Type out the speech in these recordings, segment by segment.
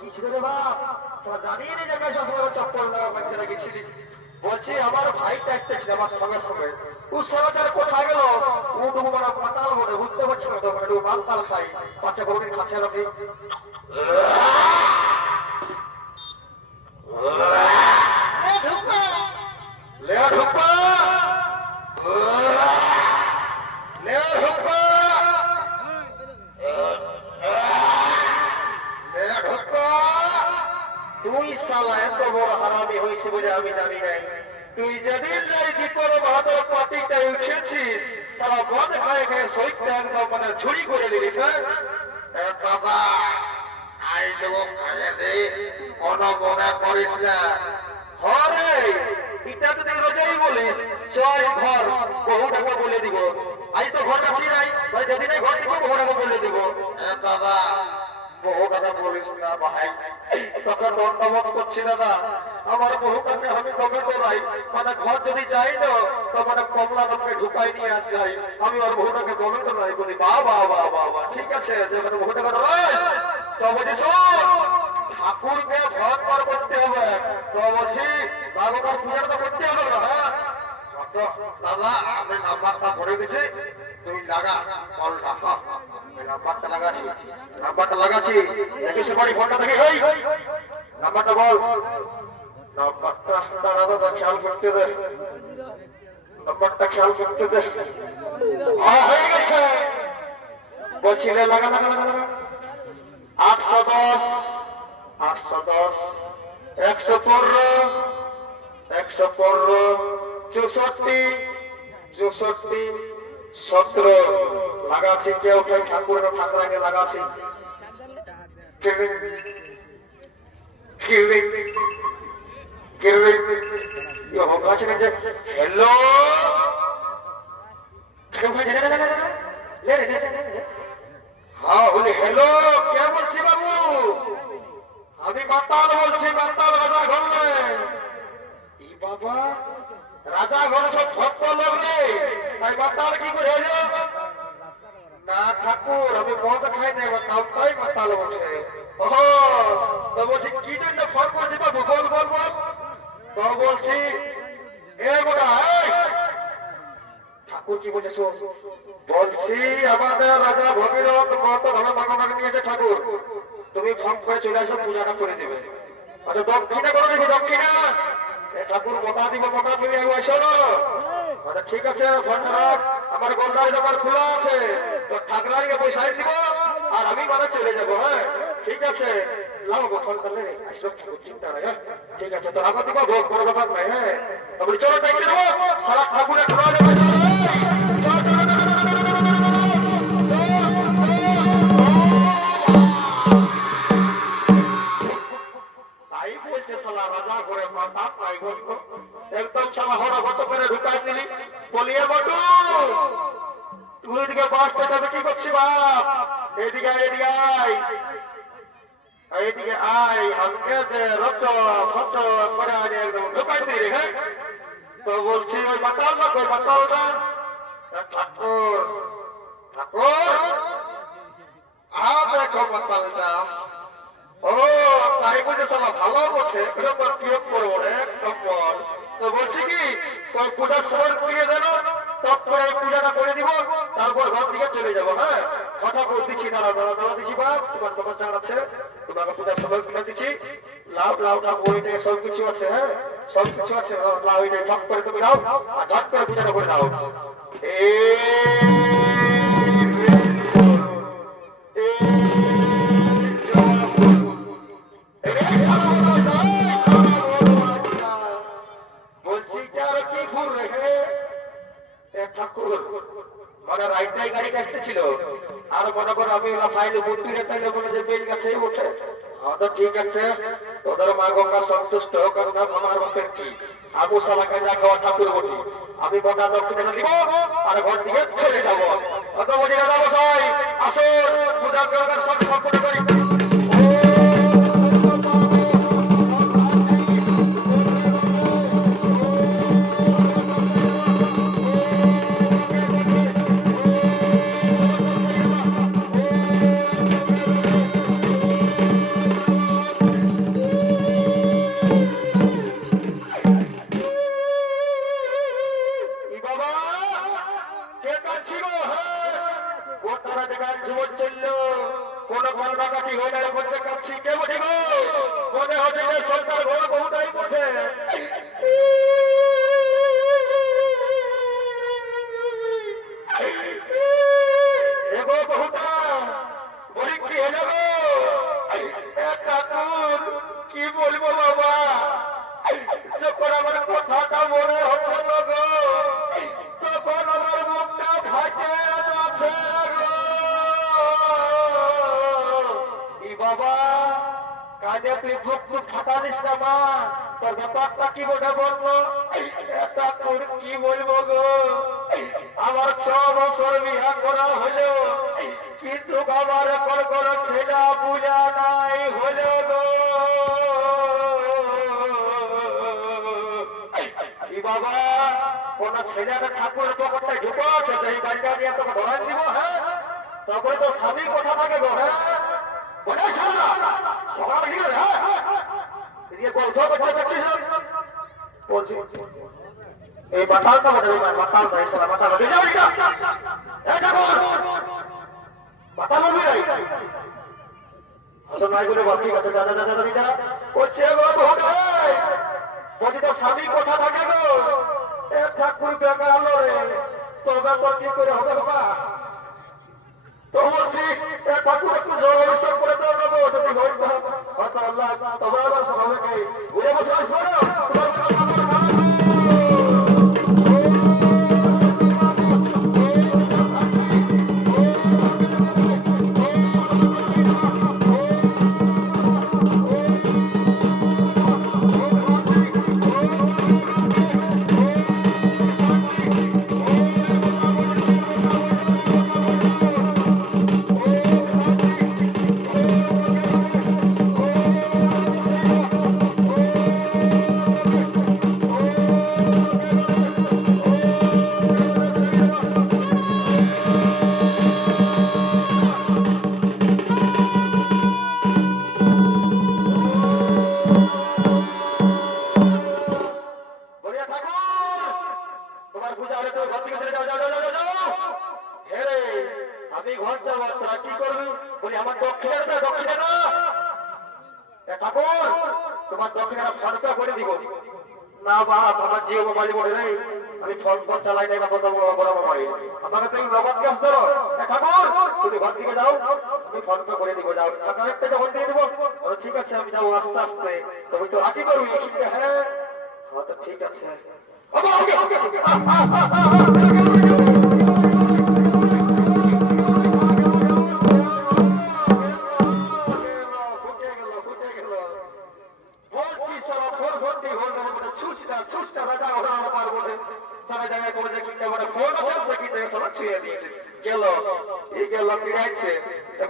কি ছিল রে বাপ? জানিয়ে নি যে সবসময় চপ্পল লাগা গেছিলি। বলছি আমার ভাইটা একটা ছিল আমার সঙ্গে সঙ্গে, ওর সঙ্গে তার কোথায় গেল? ও ডুবো মানে মাতাল বলে বুঝতে পারছি না তো, মানে মাল তাল খাই বাচ্চা গরুর কাছে রাখি। তুই শালা এত বড় হারামি হয়েছে বলে আমি জানি নাই। তুই যেদিন নাই দীপর বাহাদুর পার্টিটা উঠেছিস, শালা মদ খায় খায় শরীরটা একদম মানে ঝুড়ি করে দিলিস। দাদা আই দেবো খাইয়াছে, কোনো মনে করিস না। হরে এটা যদি রোজাই বলিস চল ঘর বহুটাকে বলে দিব। আজ তো ঘর কাছি নাই, যেদিন ঘর দিব বহুটাকে বলে দিব। দাদা বহু কথা বলিস না ভাই, তোকে দণ্ডবোধ করছি দাদা। আমার বহুটাকে আমি তবে করাই, মানে ঘর যদি যাই না তো মানে কমলা আমাকে ঢুকাই নিয়ে আর যাই, আমি ওর বহুটাকে তবে করাই বলি। বাবা বাবা বাবা ঠিক আছে, যেখানে বহুটাকে তো বলছি শোন, ঠাকুরকে ভয়ঙ্কর করতে হবে। তো বলছি বাবার পূজাটা তো করতে হবে না। হ্যাঁ দাদা আমি নাম্বারটা পড়ে গেছি, তুই লাগা কলটা। নাম্বারটা লাগাচ্ছি দেখিস বাড়ি ফোনটা দেখি। নাম্বারটা বল। নাম্বারটা দাঁড়া দাদা খেয়াল করতে দে, নাম্বারটা খেয়াল করতে দে। হয়ে গেছে বলছিলে লাগা লাগা লাগা লাগা। 810 810 115 115 64 64 17 লাগাচ্ছি। কেউ কেউ ঠাকুর ঠাকুরাকে লাগাচ্ছি। হ্যালো হ্যাঁ বলি হ্যালো, কে বলছি বাবু? আমি মাতাল বলছি, মাতাল রাজা ঘরে। বাবা রাজা ঘরে সব ভক্ত লোক নেই, তাই মাতাল কি করে হলো? না ঠাকুর আমি মদ খাই না, তাই মাতাল বলছে। ও তো বলছি কি জন্য ফোন করছি বাবু? বল বল বল। তো বলছি এ গোটা ঠাকুর কি বলছে শোন। বলছি আমাদের রাজা ভগীরথ কত ধর্ম ভাগ নিয়েছে ঠাকুর, তুমি ফোন করে চলে আসো, পূজাটা করে দেবে। আচ্ছা দক্ষিণা করে দিবি, দক্ষিণা ঠাকুর মোটা দিব, মোটা তুমি একবার এসো না। আচ্ছা ঠিক আছে ফোনটা রাখ, আমার গোলদারি দোকান খোলা আছে, তো ঠাকুরাইকে পয়সা দিব আর আমি মানে চলে যাবো। হ্যাঁ ঠিক আছে লাভ ফোন করলে আসবে, ঠাকুর চিন্তা নাই। হ্যাঁ ঠিক আছে, তো আগত দিব ভোগ কোনো ব্যাপার নাই। হ্যাঁ তারপরে চলো দেখতে দেবো সারা ঠাকুরের খোলা যাবে। তাই বলছে শালা রাজা করে মাথা তাই বলতো একদম শালা হড় গত করে ঢুকাই দিলি। বলিয়ে বটু তুই এদিকে বাসটা যাবে কি করছি বাপ? এদিকে এদিকে আয়, এইদিকে আয়, আমাকে যে রচ ফচ করে আজ একদম ঢুকাই দিলি। হ্যাঁ তো বলছি ওই মাতাল না, ওই মাতালটা ঠাকুর ঠাকুর দেখো মাতালটা। ও তাই বলছে শালা ভালো বটে, এরকম বিয়োগ করবো না একদম। তো বলছি কি তোর পূজার সময় দিয়ে দেন, তপ করে পূজাটা করে দিব, তারপর ঘর দিকে চলে যাবো। হ্যাঁ কথা বল দিচ্ছি, দাঁড়া দাঁড়া দাঁড়া দিচ্ছি বাপ, তোমার তোমার চার আছে, তোমাকে পূজার সময় তুলে দিচ্ছি। লাভ লাউটা বইটে সব কিছু আছে। হ্যাঁ সব কিছু আছে, লাউ ওইটাই ঝট করে তুমি দাও আর ঝট করে পূজাটা করে দাও। বলছি যার কি ফুল রেখে ঠাকুর মানে রাইটাই গাড়ি কাটতে ছিল, আর মনে করো আমি ফাইলে বুদ্ধিরে তাইলে বলে যে বেল গাছে ওঠে। তো ঠিক আছে, তোদের মা গঙ্গা সন্তুষ্ট হোক, আমার বাপের কি আবু সালাকে যা খাওয়া ঠাকুর বটি, আমি বটা দক্ষিণে দিব আর ঘর দিকে চলে যাবো। অত বলি দাদা বসাই আসুন পূজা করার সব সম্পূর্ণ করি। বলবো বাবা, যখন আমার কথাটা মনে হচ্ছে না গো, তখন আমার মুখটা ফাটে যাচ্ছে গো। ই বাবা, কাজে তুই বুক বুক ফাটালিস না মা, তোর ব্যাপারটা কি বলে বলবো, এটা তোর কি বলবো গো। আমার 6 বছর বিয়া করা হলো, কিন্তু আমার এখন কোনো ছেলে বুঝা নাই হলো গো। ই বাবা, কোন ছেলেটা ঠাকুরের পকেটটা ঢুকো আছে, এই বাড়িটা নিয়ে তোকে ধরাই দিব, হ্যাঁ তারপরে তো স্বামী কথা থাকে গো, হ্যাঁ বলে সকাল দিকে, হ্যাঁ এদিকে গল্প করছে দেখছিস বলছি এই মাতালটা বলে মাতালটা এই সময় মাতাল বলে মাতাল বলবি নাই নাই বলে বল, ঠিক আছে দাদা দাদা দাদিটা করছে গো। যদি তো স্বামী কথা থাকে গো, এ ঠাকুর বেকার আলো রে, তবে তোর কি করে হবে বাবা। তো বলছি এ ঠাকুর একটু জোর অনুষ্ঠান করে দেওয়া যাবো, যদি হয়তো হয়তো আল্লাহ তবে আবার সবাইকে ঘুরে বসে আসবো না। আমি ঘর যাবো, তোরা কি করবি? বলি আমার দক্ষিণাটা দক্ষিণা না ঠাকুর, তোমার দক্ষিণাটা ফোন পে করে দিব না। বাপ আমার জিও মোবাইল বলে নেই, আমি ফোন ফোন চালাই নাই বা কথা বড় মোবাইল, আমাকে তো এই নগদ ক্যাশ ধরো। ঠাকুর তুমি ঘর থেকে যাও, আমি ফোন পে করে দিব, যাও টাকা একটা যখন দিয়ে দেবো। ঠিক আছে আমি যাবো আস্তে আস্তে। তুমি তো আগে করবি? হ্যাঁ তো ঠিক আছে।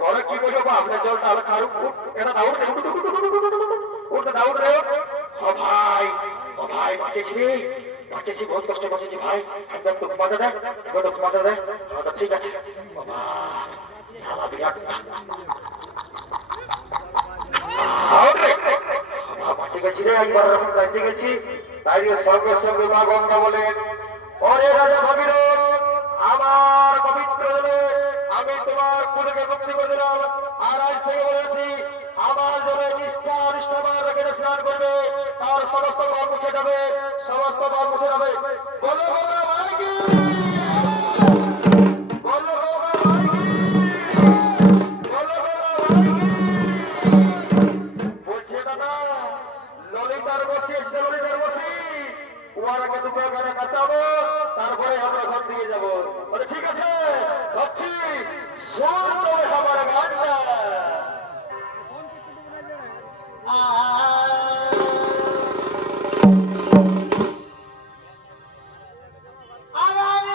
ঘরে কি বলবো আপনার জলটা আলো খারুক এটা দাউড উঠতে দাউড রে। ও ভাই ও ভাই বাঁচেছি রে, বাঁচেছি, বহুত কষ্টে বাঁচেছি ভাই, একটু ঘুমাতে দেয় একটু ঘুমাতে দেয়। ঠিক আছে বিরাট বাঁচে গেছি রে, একবার এরকম বাঁচে গেছি। তাই সঙ্গে সঙ্গে মা গঙ্গা বলেন, ওরে রাজা ভগীরথ, আমার পবিত্র জলে আমি তোমার পুরোকে মুক্তি করে দিলাম। আর আজ থেকে বলেছি আমার জলে নিষ্ঠা নিষ্ঠাবার রেখে স্নান করবে, তার সমস্ত পাপ মুছে যাবে, সমস্ত পাপ মুছে যাবে। বলো গঙ্গা ভাই কি, বলো গঙ্গা ভাই কি, বলো গঙ্গা ভাই কি। বলছে দাদা ললিতার বসি এসে ললিতার বসি ওয়ারাকে তুমি ওখানে কাটাবো, তারপরে আমরা ঘর দিয়ে যাবো। বলে ঠিক আছে যাচ্ছি, শোন তবে আমার গানটা। আমি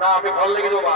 না আমি ভালো লেগে দেবো